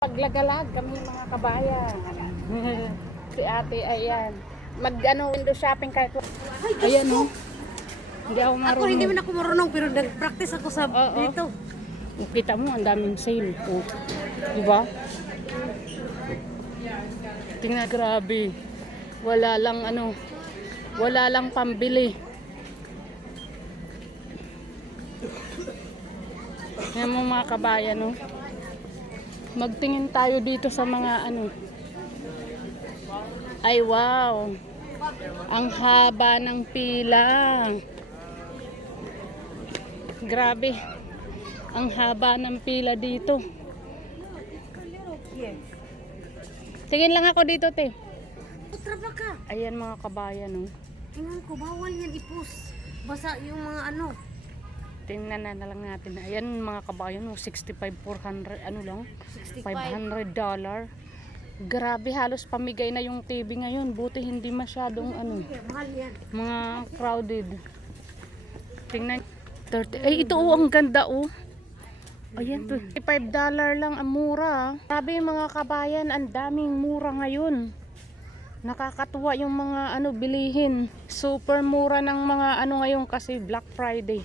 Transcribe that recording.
Paglagalag kami mga kabayan. Si ate, ayan. Window shopping kahit. Ayan oh. Hindi ako marunong. Ako hindi man ako marunong pero nag-practice ako sa dito. Kita mo, ang daming sale. Oh. Diba? Tingnan, grabe. Wala lang pambili. Ayan mo mga kabayan, oh. Magtingin tayo dito sa mga Ay, wow. Ang haba ng pila. Grabe. Ang haba ng pila dito. Tingin lang ako dito, te. Putra ba ka? Ayan mga kabayan, oh. Tingnan ko, bawal yan ipus. Basa yung mga ano. Tingnan na lang natin. Ayan mga kabayan, oh, 400, lang? 65. $500. Grabe, halos pamigay na yung TV ngayon. Buti hindi masyadong Mahal yan. mga crowded. Tingnan. 30. Ay, ito oh, ang ganda oh. Ayan, $25 lang ang mura. Grabe mga kabayan, ang daming mura ngayon. Nakakatuwa yung mga bilihin. Super mura ng mga ngayon kasi Black Friday.